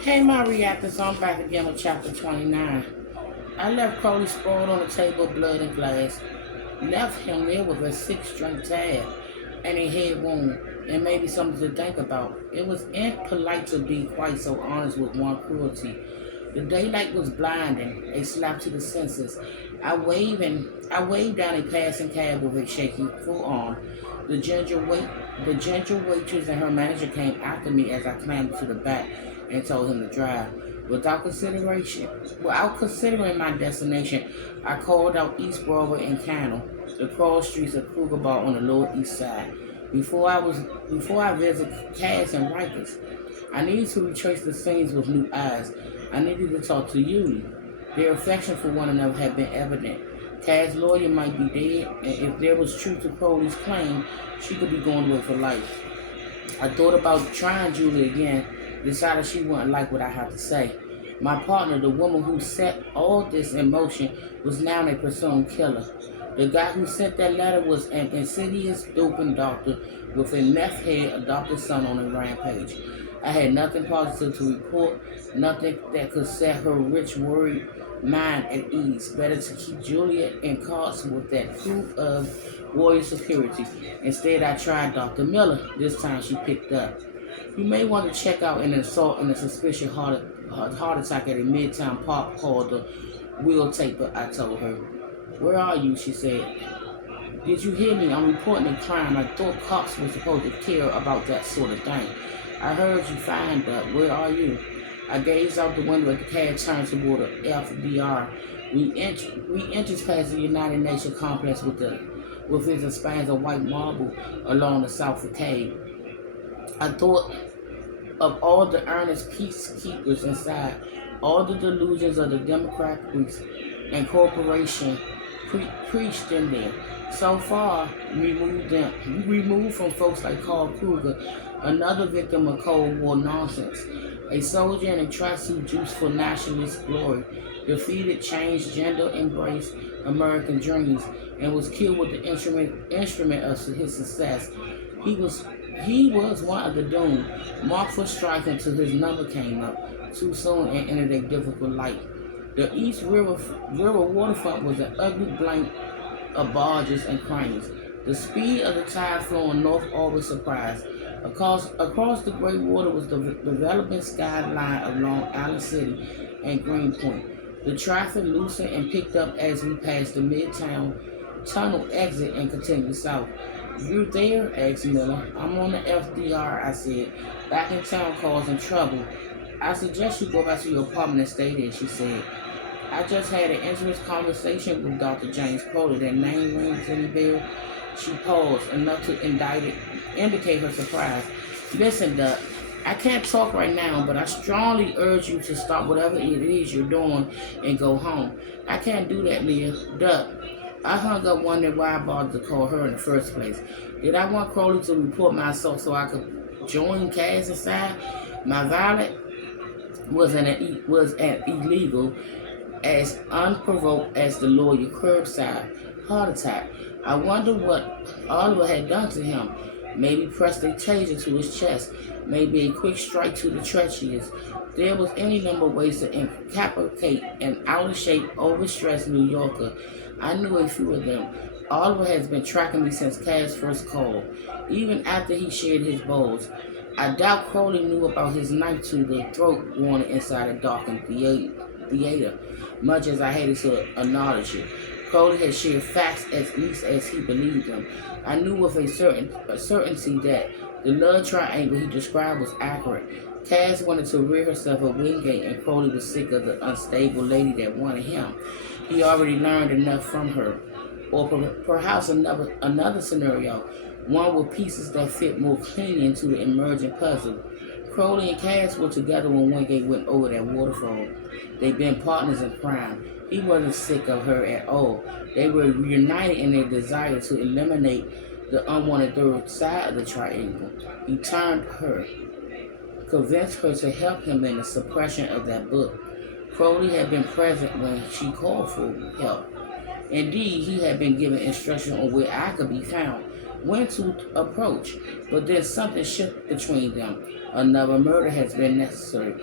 Hey, my reactor, so I'm back again with chapter 29. I left Crowley sprawled on the table of blood and glass, left him there with a six-string tab and a head wound, and maybe something to think about. It was impolite to be quite so honest with one cruelty. The daylight was blinding, a slap to the senses. I waved down a passing cab with a shaky full arm. The ginger wait the ginger waitress and her manager came after me as I climbed to the back and told him to drive. Without considering my destination, I called out East Broadway and Canal, the cross streets of Kruger Bar on the Lower East Side. Before I visit Cass and Rikers, I needed to retrace the scenes with new eyes. I needed to talk to Yuli. Their affection for one another had been evident. Cass' lawyer might be dead, and if there was truth to Crowley's claim, she could be going away for life. I thought about trying Julie again, decided she wouldn't like what I had to say. My partner, the woman who set all this in motion, was now a presumed killer. The guy who sent that letter was an insidious, doping doctor with a meth head adopted son on a rampage. I had nothing positive to report, nothing that could set her rich, worried mind at ease. Better to keep Julia in carts with that proof of warrior superiority. Instead, I tried Dr. Miller. This time she picked up. You may want to check out an assault and a suspicious heart attack at a midtown park called the Wheel Taper, I told her. Where are you? She said. Did you hear me? I'm reporting a crime. I thought cops were supposed to care about that sort of thing. I heard you fine, but where are you? I gazed out the window at the cab turned toward the FDR. We entered past the United Nations complex with its expanse of white marble along the south facade. I thought of all the earnest peacekeepers inside, all the delusions of the democracies and corporation preached in there. So far, removed from folks like Carl Kruger, another victim of Cold War nonsense, a soldier in a tracksuit juice for nationalist glory, defeated, changed gender, embraced American dreams, and was killed with the instrument of his success. He was he was one of the doomed, marked for strife until his number came up too soon and entered a difficult light. The River waterfront was an ugly blank of barges and cranes. The speed of the tide flowing north always surprised. Across the great water was the developing skyline of Long Island City and Greenpoint. The traffic loosened and picked up as we passed the Midtown Tunnel exit and continued south. You there? Asked Miller. I'm on the FDR, I said. Back in town causing trouble. I suggest you go back to your apartment and stay there, she said. I just had an intimate conversation with Dr. James Crowley. That name rings any bell? She paused, enough to indicate her surprise. Listen, Doc, I can't talk right now, but I strongly urge you to stop whatever it is you're doing and go home. I can't do that, Leah. Duck. I hung up wondering why I bothered to call her in the first place. Did I want Crowley to report my assault so I could join Cass inside? My violence was an illegal, as unprovoked as the lawyer curbside heart attack. I wonder what Oliver had done to him. Maybe pressed a taser to his chest. Maybe a quick strike to the tracheas. There was any number of ways to incapacitate an out-of-shape, overstressed New Yorker. I knew a few of them. Oliver has been tracking me since Cass first called, even after he shared his bowls. I doubt Crowley knew about his knife to the throat warning inside a darkened theater, much as I hated to acknowledge it. Crowley had shared facts at least as he believed them. I knew with a certainty that the love triangle he described was accurate. Cass wanted to rid herself of Wingate, and Crowley was sick of the unstable lady that wanted him. He already learned enough from her. Or perhaps another scenario, one with pieces that fit more cleanly into the emerging puzzle. Crowley and Cass were together when Wingate went over that waterfall. They'd been partners in crime. He wasn't sick of her at all. They were united in their desire to eliminate the unwanted third side of the triangle. He turned her, convinced her to help him in the suppression of that book. Crowley had been present when she called for help. Indeed, he had been given instruction on where I could be found. when to approach, but then something shifted between them. Another murder has been necessary.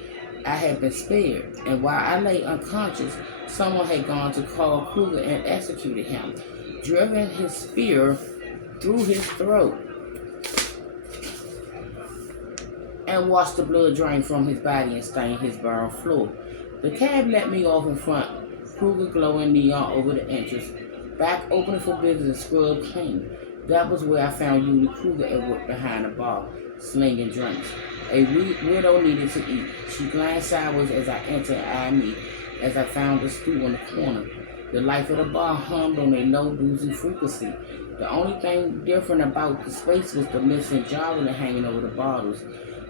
I had been spared, and while I lay unconscious, someone had gone to Carl Kruger and executed him, driven his spear through his throat, and watched the blood drain from his body and stain his barn floor. The cab let me off in front, Kruger glowing neon over the entrance, back opening for business and scrub clean. That was where I found Julie Kruger at work behind the bar, slinging drinks. A widow needed to eat. She glanced sideways as I entered and eyed me as I found the stool in the corner. The light of the bar hummed on a low boozy frequency. The only thing different about the space was the missing javelin hanging over the bottles.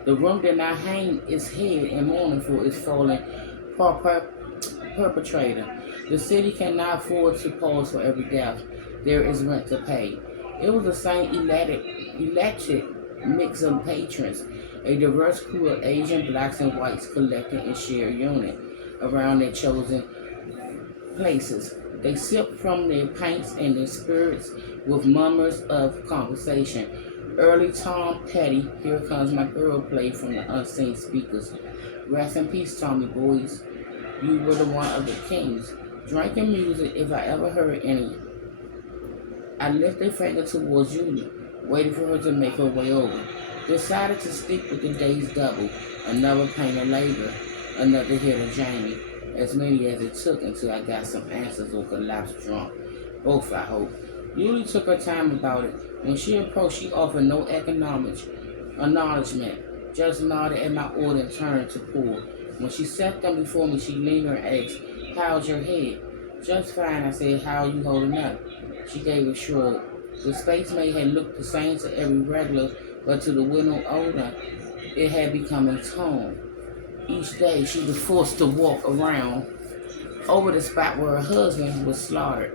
The room did not hang its head in mourning for its fallen perpetrator. The city cannot afford to pause for every death. There is rent to pay. It was the same electric mix of patrons, a diverse crew of Asian, blacks, and whites collecting in shared unit around their chosen places. They sipped from their pints and their spirits with murmurs of conversation. Early Tom Petty, Here Comes My Girl played from the unseen speakers. Rest in peace, Tommy boys. You were the one of the kings. Drinking music if I ever heard any. I lifted a finger towards Julie, waiting for her to make her way over. Decided to stick with the day's double. Another pain of labor, another hit of Jamie. As many as it took until I got some answers or collapsed drunk. Both, I hope. Julie took her time about it. When she approached, she offered no acknowledgement, just nodded at my order and turned to pour. When she set them before me, she leaned her and asked, "How's your head?" "Just fine," I said. "How are you holding up?" She gave a shrug. The space maid had looked the same to every regular, but to the widow owner, it had become a tone. Each day, she was forced to walk around over the spot where her husband was slaughtered.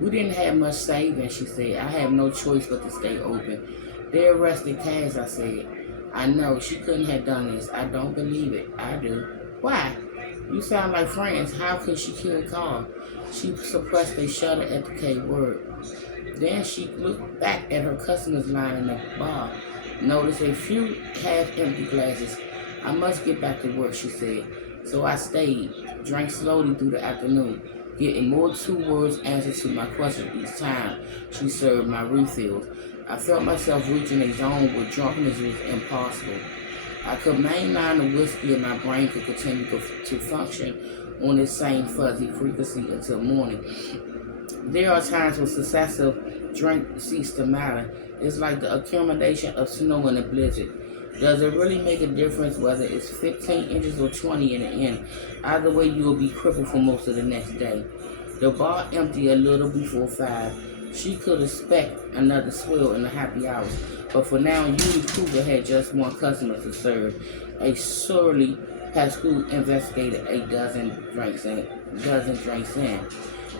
"We didn't have much savings," she said. "I have no choice but to stay open." "They arrested Cass," I said. "I know. She couldn't have done this. I don't believe it." "I do." "Why? You sound like friends. How could she kill Carl?" She suppressed a shudder at the K word. Then she looked back at her customers line in the bar, noticed a few half-empty glasses. "I must get back to work," she said. So I stayed, drank slowly through the afternoon, getting more two-words answers to my questions each time she served my refills. I felt myself reaching a zone where drunkenness was impossible. I could mainline the whiskey and my brain could continue to function on this same fuzzy frequency until morning. There are times when successive drink cease to matter. It's like the accumulation of snow in a blizzard. Does it really make a difference whether it's 15 inches or 20 in the end? Either way, you will be crippled for most of the next day. The bar emptied a little before 5. She could expect another swill in the happy hours, but for now, Julie Kruger had just one customer to serve. A surly Pascal investigated a dozen drinks in.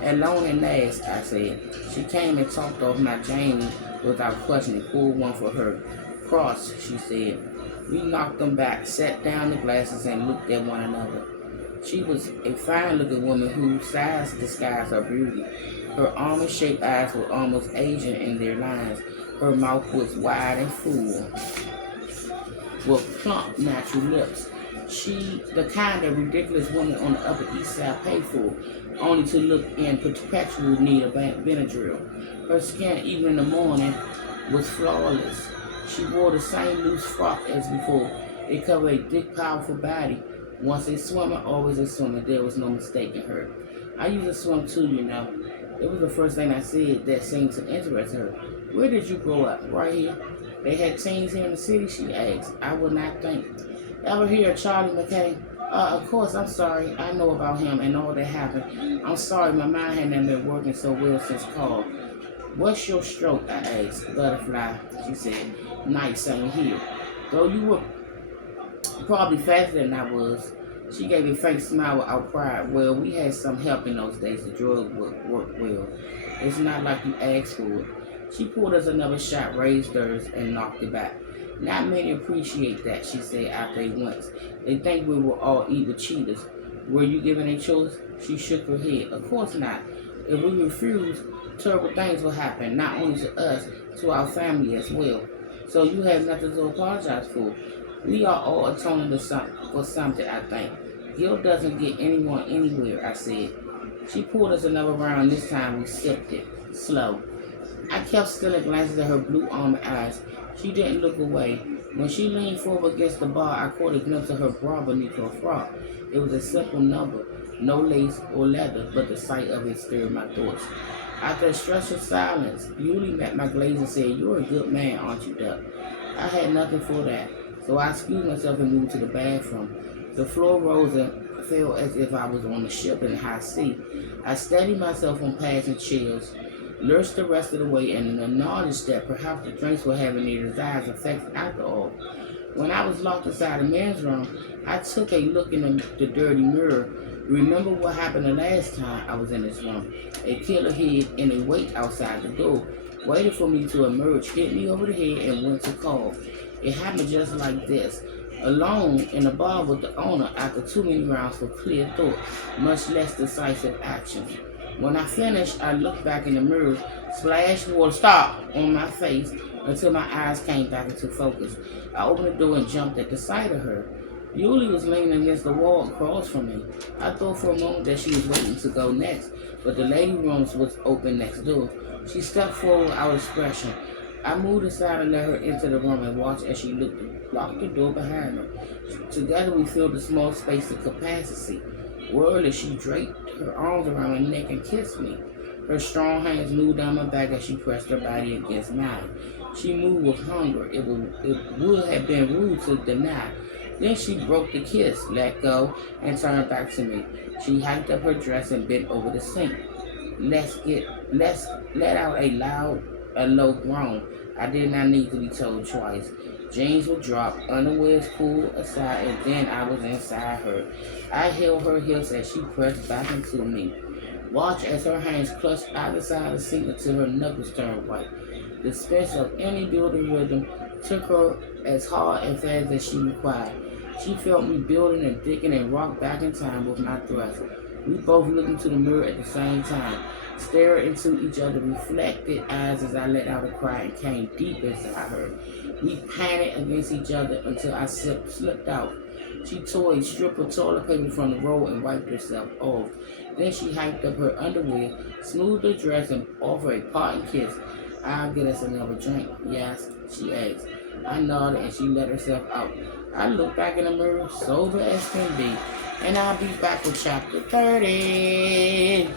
"Alone and last," I said. She came and topped off my Jamie without questioning, poured one for her. "Cross," she said. We knocked them back, set down the glasses, and looked at one another. She was a fine-looking woman whose size disguised her beauty. Her almond-shaped eyes were almost Asian in their lines. Her mouth was wide and full, with plump, natural lips. She, the kind of ridiculous woman on the Upper East Side pay for, only to look in perpetual need of Benadryl. Her skin, even in the morning, was flawless. She wore the same loose frock as before. It covered a thick, powerful body. Once a swimmer, always a swimmer. There was no mistaking her. "I used to swim too, you know." It was the first thing I said that seemed to interest her. "Where did you grow up? Right here?" "They had teens here in the city?" she asked. I would not think. "Ever hear of Charlie McKay?" Of course, I'm sorry. I know about him and all that happened. I'm sorry, my mind hadn't been working so well since Carl." "What's your stroke?" I asked. "Butterfly," she said. "Nice, same here. Though you were probably faster than I was." She gave a faint smile without pride. "Well, we had some help in those days. The drugs worked well. It's not like you asked for it." She poured us another shot, raised hers, and knocked it back. "Not many appreciate that," she said after a once. "They think we will all eat with cheaters." "Were you given a choice?" She shook her head. "Of course not. If we refused, terrible things will happen, not only to us, to our family as well. So you have nothing to apologize for. We are all atoning for something, I think. Guilt doesn't get anyone anywhere, I said. She pulled us another round, this time we sipped it, slow. I kept stealing glances at her blue almond eyes. She didn't look away. When she leaned forward against the bar, I caught a glimpse of her bra beneath her frock. It was a simple number, no lace or leather, but the sight of it stirred my thoughts. After a stretch of silence, Yuli met my gaze and said, "You're a good man, aren't you, Duck?" I had nothing for that, so I excused myself and moved to the bathroom. The floor rose and fell as if I was on a ship in high sea. I steadied myself on passing chairs, lurched the rest of the way, and acknowledged that perhaps the drinks were having their desired effects after all. When I was locked inside the men's room, I took a look in the dirty mirror. Remember what happened the last time I was in this room? A killer head in a wait outside the door, waited for me to emerge, hit me over the head, and went to call. It happened just like this. Alone in a bar with the owner after too many rounds for clear thought, much less decisive action. When I finished, I looked back in the mirror, splashed water, stop on my face until my eyes came back into focus. I opened the door and jumped at the sight of her. Yuli was leaning against the wall across from me. I thought for a moment that she was waiting to go next, but the lady room was open next door. She stepped forward without expression. I moved aside and let her into the room and watched as she locked the door behind her. Together we filled the small space to capacity. Wordless, she draped her arms around my neck and kissed me. Her strong hands moved down my back as she pressed her body against mine. She moved with hunger. It would have been rude to deny. Then she broke the kiss, let go, and turned back to me. She hiked up her dress and bent over the sink. Let's let out a low groan. I did not need to be told twice. Jeans were dropped, underwears pulled aside, and then I was inside her. I held her hips as she pressed back into me. Watch as her hands clutched either side of the sink until her knuckles turned white. The space of any building rhythm took her as hard and fast as she required. She felt me building and digging and rocked back in time with my thrust. We both looked into the mirror at the same time, stared into each other's reflected eyes as I let out a cry and came deep inside her. We panicked against each other until I slipped out. She tore a strip of toilet paper from the roll and wiped herself off. Then she hiked up her underwear, smoothed her dress, and offered a parting kiss. "I'll get us another drink." "Yes," she asked. I nodded and she let herself out. I looked back in the mirror, sober as can be, and I'll be back with chapter 30.